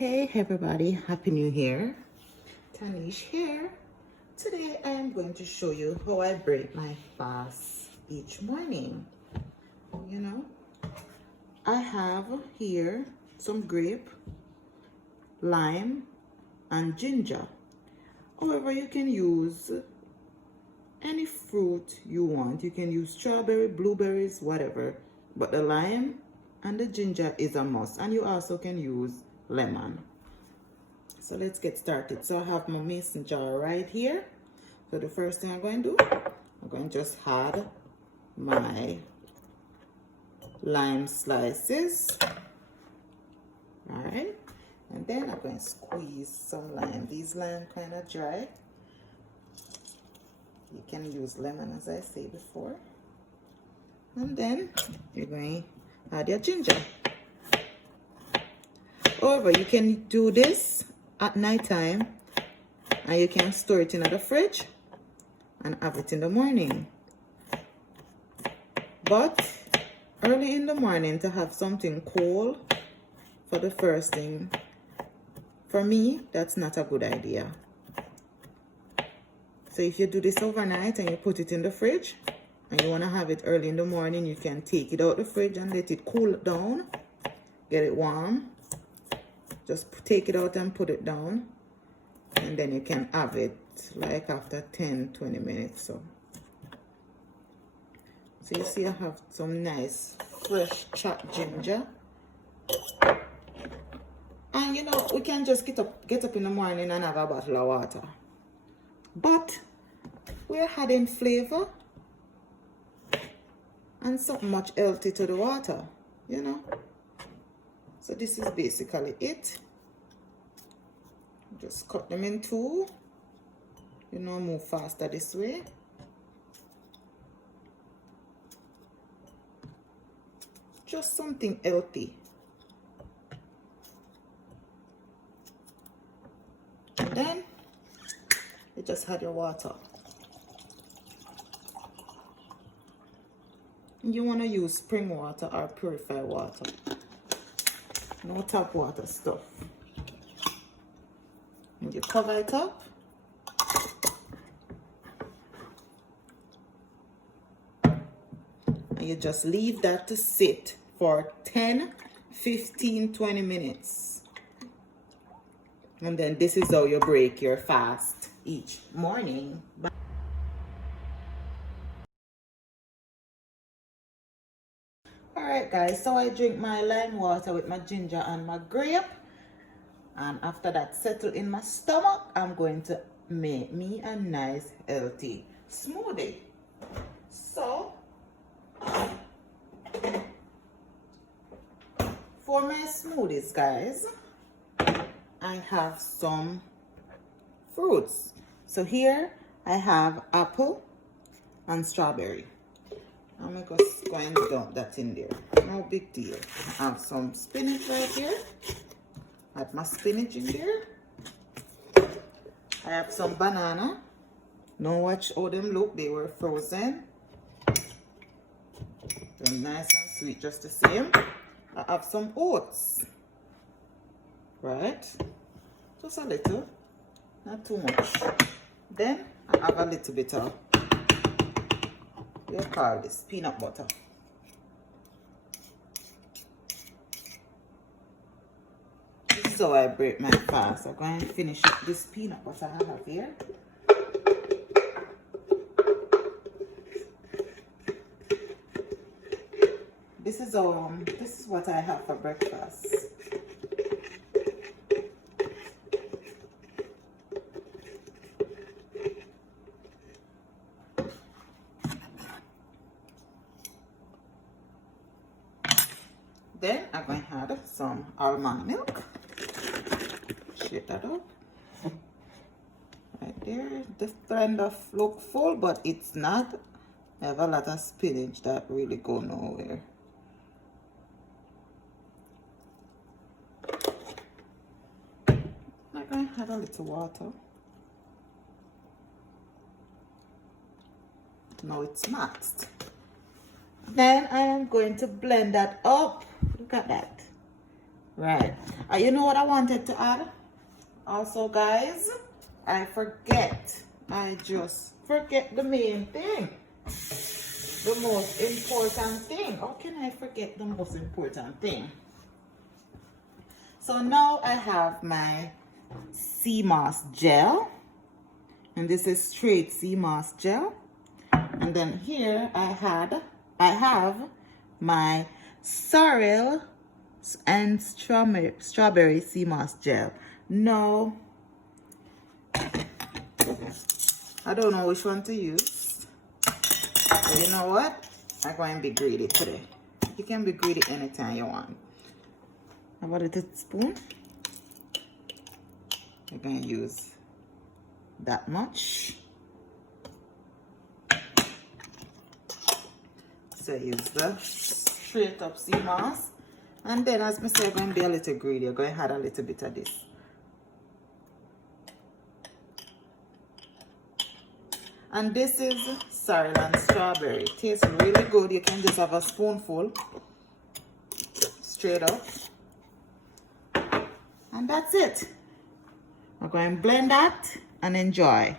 Hey everybody, Happy New Year. Tanish here. Today I am going to show you how I break my fast each morning. I have here some grape, lime, and ginger. However, you can use any fruit you want. You can use strawberry, blueberries, whatever. But the lime and the ginger is a must. And you also can use lemon. So let's get started. So I have my mason jar right here. So the first thing I'm going to do, I'm going to just add my lime slices. All right. And then I'm going to squeeze some lime. These lime kind of dry. You can use lemon as I said before. And then you're going to add your ginger. However, you can do this at night time and you can store it in the fridge and have it in the morning. But early in the morning to have something cold for the first thing, for me, that's not a good idea. So if you do this overnight and you put it in the fridge and you want to have it early in the morning, you can take it out the fridge and let it cool down, get it warm. Just take it out and put it down, and then you can have it like after 10-20 minutes. So you see I have some nice fresh chopped ginger. And we can just get up in the morning and have a bottle of water. But we're adding flavor and something much healthy to the water, So this is basically it. Just cut them in two. Move faster this way. Just something healthy. And then you just add your water. You want to use spring water or purified water. No tap water stuff. And you cover it up. And you just leave that to sit for 10, 15, 20 minutes. And then this is how you break your fast each morning. Alright guys, so I drink my lime water with my ginger and my grape. And after that settle in my stomach, I'm going to make me a nice healthy smoothie. So for my smoothies, guys, I have some fruits. So here I have apple and strawberry. I'm just going to dump that in there. No big deal. I have some spinach right here. Add my spinach in there. I have some banana. Don't watch how them look. They were frozen. They're nice and sweet just the same. I have some oats. Right? Just a little. Not too much. Then I have a little bit of, we call this peanut butter. So I break my fast. I'm going to finish up this peanut butter I have here. This is what I have for breakfast. Then I'm going to add some almond milk. Shake that up. Right there. This kind of look full, but it's not. I have a lot of spinach that really go nowhere. I'm going to add a little water. Now it's maxed. Then I am going to blend that up. Look at that. Right. You know what I wanted to add? Also, guys, I just forget the main thing. The most important thing. How can I forget the most important thing? So now I have my sea moss gel. And this is straight sea moss gel. And then here I have my sorrel and strawberry sea moss gel. No, I don't know which one to use. But you know what? I'm going to be greedy today. You can be greedy anytime you want. How about a teaspoon? I'm going to use that much. So use the straight up sea moss. And then, as I say, I'm going to be a little greedy. I'm going to add a little bit of this. And this is sorrel and strawberry. It tastes really good. You can just have a spoonful straight up. And that's it. I'm going to blend that and enjoy.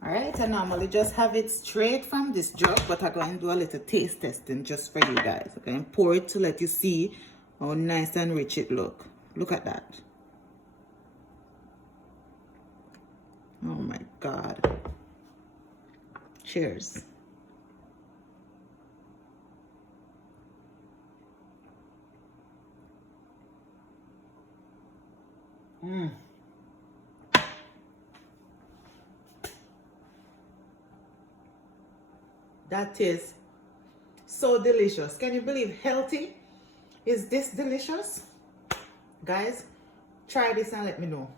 Alright, I normally just have it straight from this jug, but I'm going to do a little taste testing just for you guys. I'm going to pour it to let you see how nice and rich it look. Look at that. Oh my God. Cheers. That is so delicious. Can you believe healthy is this delicious? Guys, try this and let me know.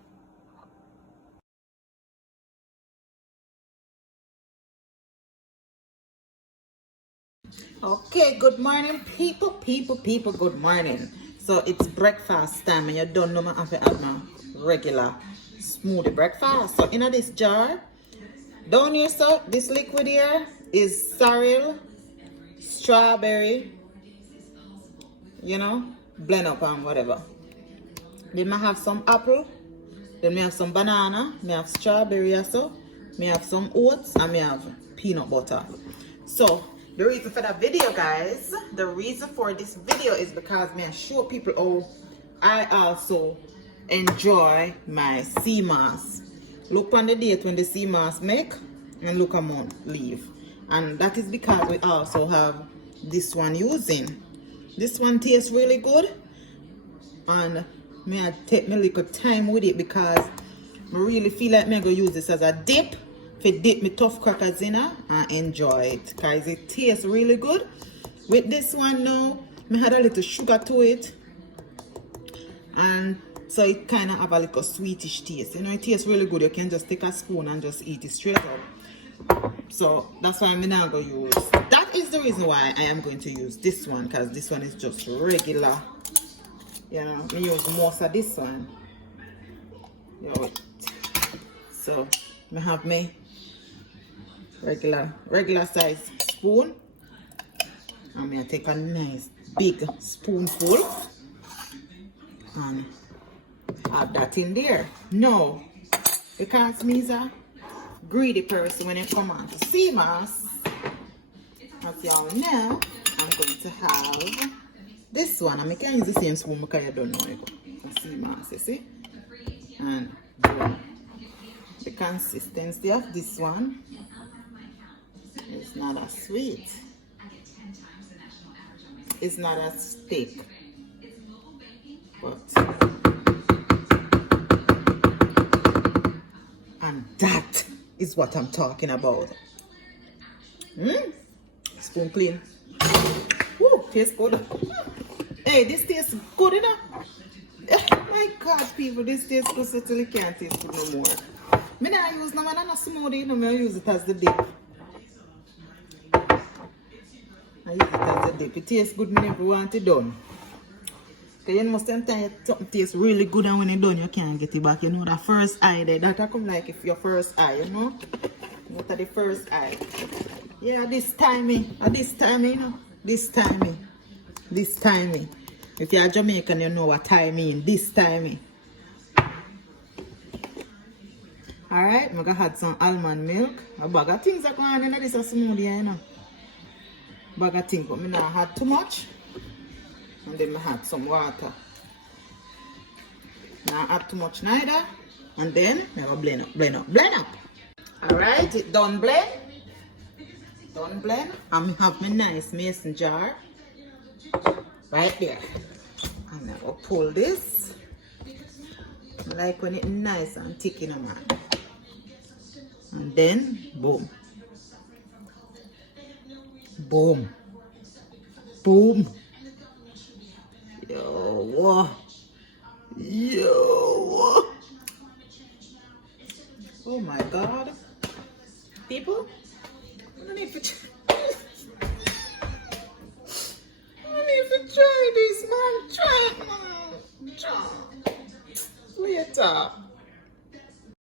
Okay, good morning, people, good morning. So it's breakfast time and you don't know I have to have my regular smoothie breakfast. So in this jar, down here, so this liquid here is sorrel, strawberry, you know, blend up and whatever. Then I have some apple, then we have some banana, we have strawberry also, we have some oats, and we have peanut butter. So the reason for that video, guys, the reason for this video is because I show people how I also enjoy my sea moss. Look on the date when the sea moss make and look a month leave. And that is because we also have this one using. This one tastes really good. And I take my little time with it because I really feel like I'm going to use this as a dip. To dip my tough crackers in and enjoy it. Because it tastes really good. With this one now, I had a little sugar to it. And so it kind of have a little sweetish taste. You know, it tastes really good. You can just take a spoon and just eat it straight up. So that's why I'm now going to use. That is the reason why I am going to use this one. Because this one is just regular. You know, I use most of this one. You know, so I have my regular size spoon. I'm going to take a nice big spoonful and add that in there. No, because me is a greedy person when it comes on to sea moss. As y'all know, I'm going to have this one. I can use the same spoon because I don't know the sea moss, you see? And the consistency of this one is not as sweet. It's not as thick. But and that is what I'm talking about. Spoon clean. Woo, tastes good. Hey, this tastes good enough. Oh my God, people, this tastes good so till you can't taste good no more. I don't use no banana smoothie, no, I use it as the dip. I use it as the dip. It tastes good, I never want it done. Because you know sometimes something tastes really good and when you're done you can't get it back. You know that first eye there, that come like if your first eye, you know? Not the first eye. Yeah, this timing. This timing, you know. This timing. This timing. If you're Jamaican, you know what time mean. This timing. Alright, I'm gonna add some almond milk. A bag of things that go on in this smoothie, you know. Bag of things, but I'm not add too much. And then I add some water. Not add too much neither. And then I will blend up, blend up, blend up. Alright, it done blend. Done blend. And I have my nice mason jar. Right there. And I will pull this. I like when it's nice and thick in a man. And then boom. Boom. Boom. Yo. Yo. Oh my God. People, I don't need to try this, man. Try it, man. Try. Later.